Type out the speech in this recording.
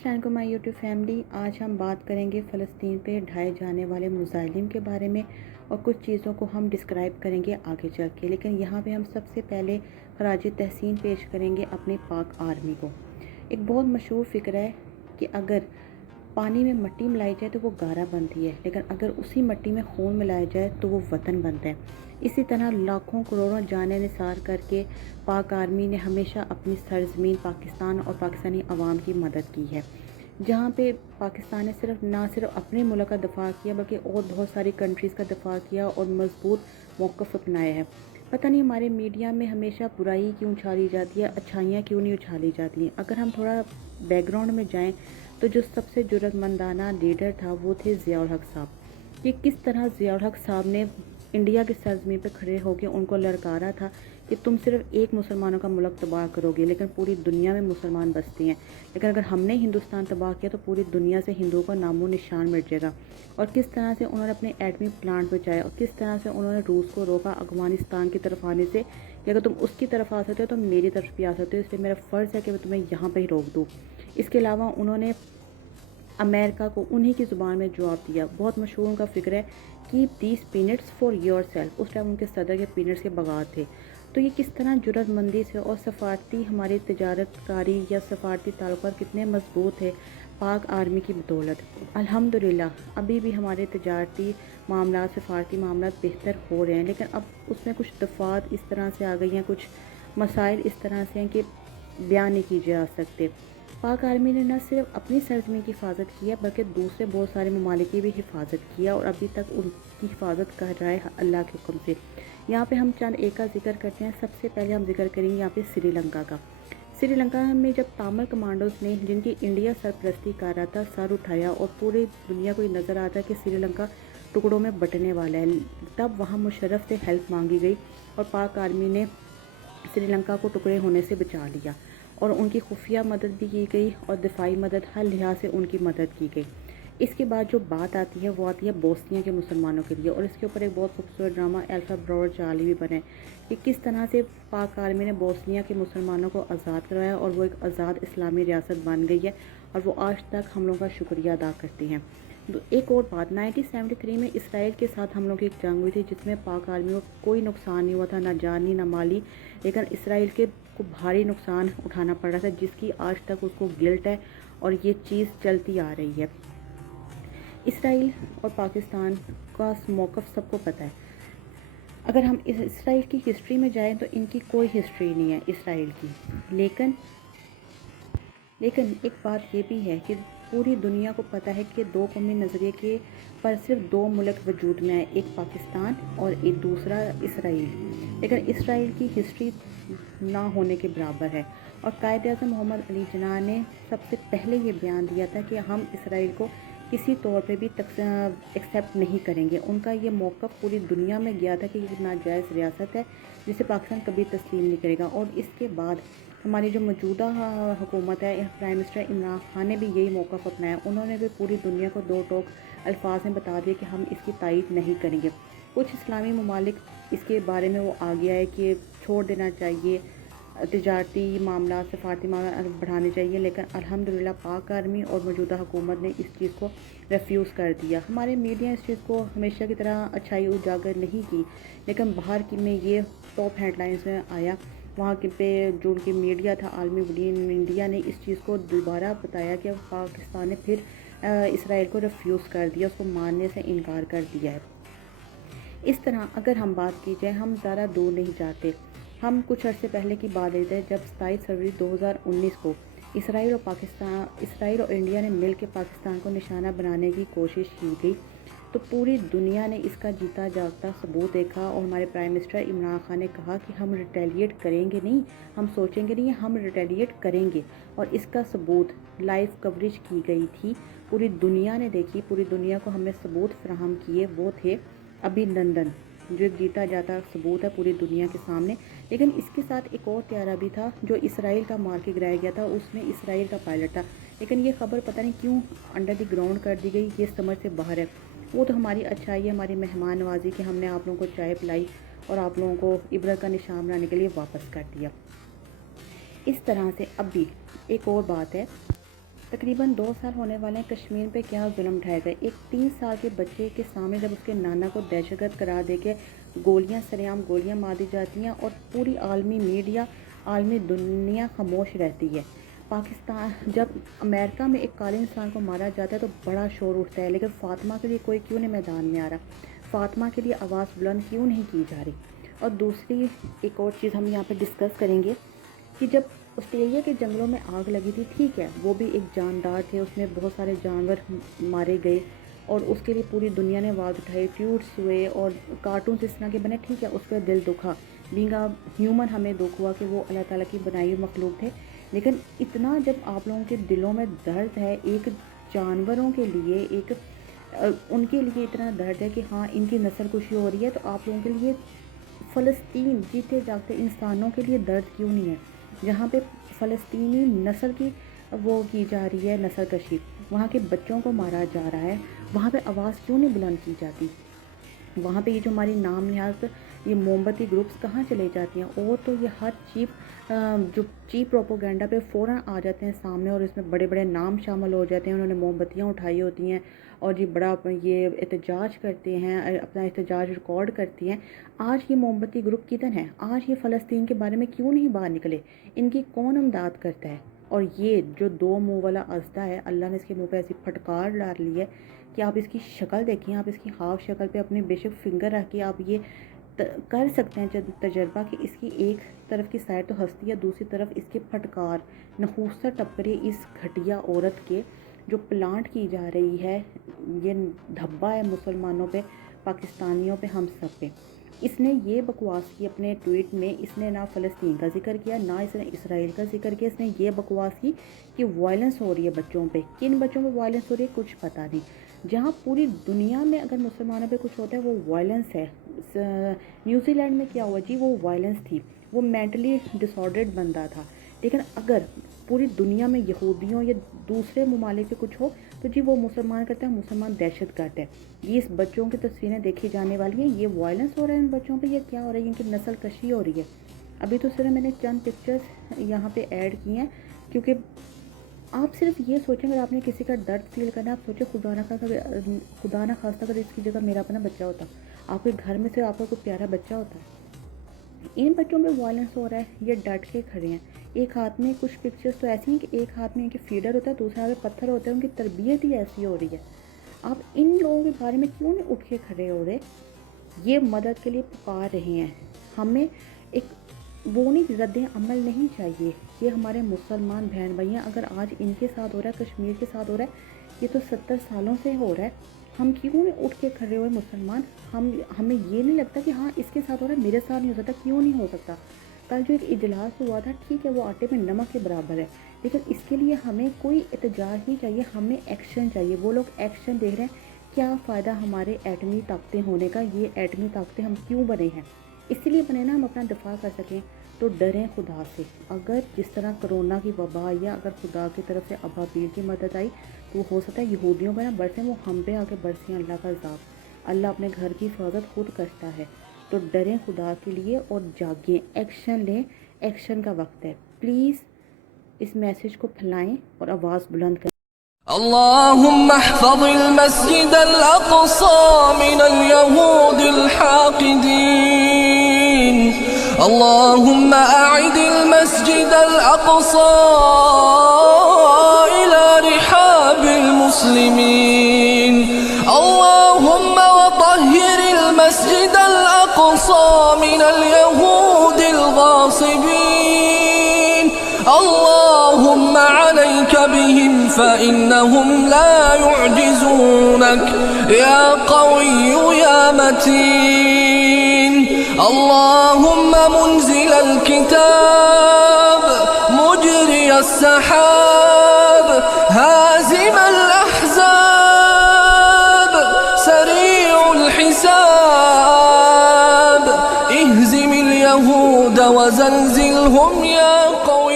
السلام علیکم مائی YouTube family. آج ہم بات کریں گے فلسطین پہ ڈھائے جانے والے مظالم کے بارے میں اور کچھ چیزوں کو ہم ڈسکرائب کریں گے آگے چل کے. لیکن یہاں پہ ہم سب سے پہلے خراج تحسین پیش کریں گے اپنی پاک آرمی کو. ایک بہت مشہور فکر ہے کہ اگر پانی میں مٹی ملائی جائے تو وہ گارا بنتی ہے، لیکن اگر اسی مٹی میں خون ملایا جائے تو وہ وطن بنتا ہے. اسی طرح لاکھوں کروڑوں جانیں نثار کر کے پاک آرمی نے ہمیشہ اپنی سرزمین پاکستان اور پاکستانی عوام کی مدد کی ہے. جہاں پہ پاکستان نے نہ صرف اپنے ملک کا دفاع کیا بلکہ اور بہت ساری کنٹریز کا دفاع کیا اور مضبوط موقف اپنایا ہے. پتہ نہیں ہمارے میڈیا میں ہمیشہ برائی کیوں اچھالی جاتی ہے، اچھائیاں کیوں نہیں اچھالی جاتی ہیں. اگر ہم تھوڑا بیک گراؤنڈ میں جائیں تو جو سب سے جرأت مندانہ لیڈر تھا وہ تھے ضیاء الحق صاحب. کہ کس طرح ضیاء الحق صاحب نے انڈیا کی سرزمین پہ کھڑے ہو کے ان کو للکارا تھا کہ تم صرف ایک مسلمانوں کا ملک تباہ کرو گے لیکن پوری دنیا میں مسلمان بستے ہیں، لیکن اگر ہم نے ہندوستان تباہ کیا تو پوری دنیا سے ہندوؤں کا نام و نشان مٹ جائے گا. اور کس طرح سے انہوں نے اپنے ایٹمی پلانٹ بچائے اور کس طرح سے انہوں نے روس کو روکا افغانستان کی طرف آنے سے کہ اگر تم اس کی طرف آ سکتے ہو تو میری طرف بھی آ سکتے ہو، اس لیے میرا فرض ہے کہ میں تمہیں یہاں پہ ہی روک دوں. اس کے علاوہ انہوں نے امریکہ کو انہی کی زبان میں جواب دیا. بہت مشہور ان کا فکر ہے keep these pants for yourself. اس ٹائم ان کے صدر کے پینٹس کے بغاوت تھے. تو یہ کس طرح جرأت مندی سے اور سفارتی ہماری تجارت کاری یا سفارتی تعلقات کتنے مضبوط ہے پاک آرمی کی بدولت. الحمدللہ ابھی بھی ہمارے تجارتی معاملات سفارتی معاملات بہتر ہو رہے ہیں، لیکن اب اس میں کچھ دفعات اس طرح سے آ گئی ہیں، کچھ مسائل اس طرح سے ہیں کہ بیان نہیں کیے جا سکتے. پاک آرمی نے نہ صرف اپنی سرزمین کی حفاظت کی ہے بلکہ دوسرے بہت سارے ممالک کی بھی حفاظت کی ہے اور ابھی تک ان کی حفاظت کر رہا ہے اللہ کے حکم سے. یہاں پہ ہم چند ایک کا ذکر کرتے ہیں. سب سے پہلے ہم ذکر کریں گے یہاں پہ سری لنکا کا. سری لنکا میں جب تامل کمانڈوز نے جن کی انڈیا سرپرستی کر رہا تھا سر اٹھایا اور پوری دنیا کو یہ نظر آتا ہے کہ سری لنکا ٹکڑوں میں بٹنے والا ہے، تب وہاں مشرف سے ہیلپ مانگی گئی اور پاک آرمی نے سری لنکا کو ٹکڑے ہونے سے بچا لیا اور ان کی خفیہ مدد بھی کی گئی اور دفاعی مدد ہر لحاظ سے ان کی مدد کی گئی. اس کے بعد جو بات آتی ہے وہ آتی ہے بوسنیا کے مسلمانوں کے لیے، اور اس کے اوپر ایک بہت خوبصورت ڈرامہ الفا براور چارلی بھی بنے کہ کس طرح سے پاک آرمی نے بوسنیا کے مسلمانوں کو آزاد کروایا اور وہ ایک آزاد اسلامی ریاست بن گئی ہے اور وہ آج تک ہم لوگوں کا شکریہ ادا کرتی ہیں. ایک اور بات 1973 میں اسرائیل کے ساتھ ہم لوگوں کی ایک جنگ ہوئی تھی جس میں پاک آرمی کو کوئی نقصان نہیں ہوا تھا، نہ جانی نہ مالی، لیکن اسرائیل کے کو بھاری نقصان اٹھانا پڑ رہا تھا جس کی آج تک اس کو گلٹ ہے اور یہ چیز چلتی آ رہی ہے. اسرائیل اور پاکستان کا موقف سب کو پتہ ہے. اگر ہم اسرائیل کی ہسٹری میں جائیں تو ان کی کوئی ہسٹری نہیں ہے اسرائیل کی، لیکن ایک بات یہ بھی ہے کہ پوری دنیا کو پتہ ہے کہ دو قومی نظریے کے پر صرف دو ملک وجود میں آئے، ایک پاکستان اور ایک دوسرا اسرائیل. لیکن اسرائیل کی ہسٹری نہ ہونے کے برابر ہے اور قائد اعظم محمد علی جناح نے سب سے پہلے یہ بیان دیا تھا کہ ہم اسرائیل کو کسی طور پہ بھی ایکسیپٹ نہیں کریں گے. ان کا یہ موقف پوری دنیا میں گیا تھا کہ یہ ناجائز ریاست ہے جسے پاکستان کبھی تسلیم نہیں کرے گا. اور اس کے بعد ہماری جو موجودہ حکومت ہے پرائم منسٹر عمران خان نے بھی یہی موقف اپنایا. انہوں نے بھی پوری دنیا کو دو ٹوک الفاظ میں بتا دیا کہ ہم اس کی تائید نہیں کریں گے. کچھ اسلامی ممالک اس کے بارے میں وہ آ گیا ہے کہ چھوڑ دینا چاہیے، تجارتی معاملات سفارتی معاملات بڑھانے چاہیے، لیکن الحمدللہ پاک آرمی اور موجودہ حکومت نے اس چیز کو ریفیوز کر دیا. ہمارے میڈیا اس چیز کو ہمیشہ کی طرح اچھائی اجاگر نہیں کی، لیکن باہر کی میں یہ ٹاپ ہیڈ لائنز میں آیا. وہاں پہ جو ان کی میڈیا تھا عالمی میڈیا نے اس چیز کو دوبارہ بتایا کہ پاکستان نے پھر اسرائیل کو ریفیوز کر دیا، اس کو ماننے سے انکار کر دیا ہے. اس طرح اگر ہم بات کی جائے ہم زیادہ دور نہیں جاتے. ہم کچھ عرصے پہلے کی بات لیتے ہیں جب 27 فروری 2019 کو اسرائیل اور انڈیا نے مل کے پاکستان کو نشانہ بنانے کی کوشش کی گئی تو پوری دنیا نے اس کا جیتا جاگتا ثبوت دیکھا اور ہمارے پرائم منسٹر عمران خان نے کہا کہ ہم ریٹیلیٹ کریں گے نہیں، ہم سوچیں گے نہیں، ہم ریٹیلیٹ کریں گے. اور اس کا ثبوت لائیو کوریج کی گئی تھی، پوری دنیا نے دیکھی، پوری دنیا کو ہم نے ثبوت فراہم کیے. وہ تھے ابھی لندن جو ایک جیتا جاتا ثبوت ہے پوری دنیا کے سامنے. لیکن اس کے ساتھ ایک اور طیارہ بھی تھا جو اسرائیل کا مار کے گرایا گیا تھا، اس میں اسرائیل کا پائلٹ تھا، لیکن یہ خبر پتہ نہیں کیوں انڈر دی گراؤنڈ کر دی گئی، یہ سمجھ سے باہر ہے. وہ تو ہماری اچھائی ہے، ہماری مہمان نوازی کہ ہم نے آپ لوگوں کو چائے پلائی اور آپ لوگوں کو عبرت کا نشان بنانے کے لیے واپس کر دیا. اس طرح سے اب بھی ایک اور بات ہے تقریباً 2 سال ہونے والے ہیں کشمیر پہ کیا ظلم ڈھائے گئے. ایک 3 سال کے بچے کے سامنے جب اس کے نانا کو دہشت گرد قرار دے کے گولیاں سرعام گولیاں مار دی جاتی ہیں اور پوری عالمی میڈیا عالمی دنیا خاموش رہتی ہے. پاکستان جب امریکہ میں ایک کالے انسان کو مارا جاتا ہے تو بڑا شور اٹھتا ہے, لیکن فاطمہ کے لیے کوئی کیوں نہیں میدان میں آ رہا, فاطمہ کے لیے آواز بلند کیوں نہیں کی جا رہی. اور دوسری ایک اور چیز ہم یہاں پہ ڈسکس کریں گے کہ جب آسٹریلیا کے جنگلوں میں آگ لگی تھی, ٹھیک ہے وہ بھی ایک جاندار تھے, اس میں بہت سارے جانور مارے گئے اور اس کے لیے پوری دنیا نے آواز اٹھائی, ٹویٹس ہوئے اور کارٹونس اس طرح کے بنے, ٹھیک ہے اس کا دل دکھا, بینگ آ ہیومن ہمیں دکھ ہوا کہ وہ اللہ تعالیٰ کی بنائی ہوئی مخلوق تھے. لیکن اتنا جب آپ لوگوں کے دلوں میں درد ہے ایک جانوروں کے لیے, ایک ان کے لیے اتنا درد ہے کہ ہاں ان کی نسل کشی ہو رہی ہے, تو آپ لوگوں کے لیے فلسطین جیتے جاگتے انسانوں کے لیے درد کیوں نہیں ہے, جہاں پہ فلسطینی نسل کی وہ کی جا رہی ہے نسل کشی, وہاں کے بچوں کو مارا جا رہا ہے, وہاں پہ آواز کیوں نہیں بلند کی جاتی. وہاں پہ یہ جو ہماری نام نہاد یہ موم بتی گروپس کہاں چلے جاتی ہیں, اور تو یہ ہر چیپ پروپوگنڈا پہ فوراً آ جاتے ہیں سامنے اور اس میں بڑے بڑے نام شامل ہو جاتے ہیں, انہوں نے موم بتیاں اٹھائی ہوتی ہیں اور جی بڑا یہ احتجاج کرتے ہیں, اپنا احتجاج ریکارڈ کرتی ہیں. آج یہ موم بتی گروپ کدھر ہیں, آج یہ فلسطین کے بارے میں کیوں نہیں باہر نکلے, ان کی کون امداد کرتا ہے. اور یہ جو 2 منہ والا اژدھا ہے, اللہ نے اس کے منہ پہ ایسی پھٹکار ڈال لی ہے کہ آپ اس کی شکل دیکھیں, آپ اس کی ہاف شکل پہ اپنے بے شک فنگر رکھ کے آپ یہ کر سکتے ہیں تجربہ کہ اس کی ایک طرف کی سائڈ تو ہستی ہے, دوسری طرف اس کے پھٹکار نحوست ٹپرے اس گھٹیا عورت کے جو پلانٹ کی جا رہی ہے. یہ دھبا ہے مسلمانوں پہ, پاکستانیوں پہ, ہم سب پہ. اس نے یہ بکواس کی اپنے ٹویٹ میں, اس نے نہ فلسطین کا ذکر کیا نہ اس نے اسرائیل کا ذکر کیا, اس نے یہ بکواس کی کہ وائلنس ہو رہی ہے بچوں پہ. کن بچوں پہ وائلنس ہو رہی ہے کچھ پتہ نہیں. جہاں پوری دنیا میں اگر مسلمانوں پہ کچھ ہوتا ہے وہ وائلنس ہے. نیوزی لینڈ میں کیا ہوا جی, وہ وائلنس تھی, وہ مینٹلی ڈس آرڈرڈ بندہ تھا. لیکن اگر پوری دنیا میں یہودیوں یا دوسرے ممالک پہ کچھ ہو تو جی وہ مسلمان کرتے ہیں, مسلمان دہشت گرد ہے. یہ اس بچوں کی تصویریں دیکھی جانے والی ہیں, یہ وائلنس ہو رہا ہے ان بچوں پہ, یہ کیا ہو رہا ہے, ان کی نسل کشی ہو رہی ہے. ابھی تو صرف میں نے چند پکچرز یہاں پہ ایڈ کی ہیں, کیونکہ آپ صرف یہ سوچیں اگر آپ نے کسی کا درد فیل کرنا, آپ سوچیں خدا نہ خواستہ اگر اس کی جگہ میرا اپنا بچہ ہوتا, آپ کے گھر میں سے آپ کا کوئی پیارا بچہ ہوتا ہے. ان بچوں پہ وائلنس ہو رہا ہے, یہ ڈٹ کے کھڑے ہیں. ایک ہاتھ میں کچھ پکچرز تو ایسی ہیں کہ ایک ہاتھ میں ان کے فیڈر ہوتا ہے, دوسرے ہاتھ میں پتھر ہوتا ہے, ان کی تربیت ہی ایسی ہو رہی ہے. آپ ان لوگوں کے بارے میں کیوں نہیں اٹھ کے کھڑے ہو رہے, یہ مدد کے لیے پکار رہے ہیں. ہمیں ایک وہ نہیں رد عمل نہیں چاہیے. یہ ہمارے مسلمان بہن بھائی ہیں, اگر آج ان کے ساتھ ہو رہا ہے, کشمیر کے ساتھ ہو رہا ہے, یہ تو 70 سالوں سے ہو رہا ہے. ہم کیوں نہیں اٹھ کے کھڑے ہوئے مسلمان, ہمیں یہ نہیں لگتا کہ ہاں اس کے ساتھ ہو رہا ہے میرے ساتھ نہیں ہو سکتا, کیوں نہیں ہو سکتا. کل جو ایک اجلاس ہوا تھا, ٹھیک ہے وہ آٹے میں نمک کے برابر ہے, لیکن اس کے لیے ہمیں کوئی احتجاج نہیں چاہیے, ہمیں ایکشن چاہیے. وہ لوگ ایکشن دیکھ رہے ہیں, کیا فائدہ ہمارے ایٹمی طاقتیں ہونے کا, یہ ایٹمی طاقتیں ہم کیوں بنے ہیں, اس لیے بنے نا ہم اپنا دفاع کر سکیں. تو ڈریں خدا سے. اگر جس طرح کرونا کی وبا آئی ہے, اگر خدا کی طرف سے ابابیل کی مدد آئی تو ہو سکتا ہے یہودیوں پہ نہ برسیں, وہ ہم پہ آ کے برسیں اللہ کا عذاب. اللہ اپنے گھر کی حفاظت خود کرتا ہے. تو ڈریں خدا کے لیے اور جاگیں, ایکشن لیں, ایکشن کا وقت ہے. پلیز اس میسیج کو پھیلائیں اور آواز بلند کریں. اللهم احفظ المسجد الأقصى من اليهود الحاقدين. اللهم أعد المسجد الأقصى إلى رحاب المسلمين. اللهم وطهر المسجد الأقصى من اليهود الغاصبين. اللهم عليك بهم فإنهم لا يعجزونك يا قوي يا متين. اللهم منزل الكتاب مجري السحاب هازم الأحزاب سريع الحساب اهزم اليهود وزلزلهم يا قوي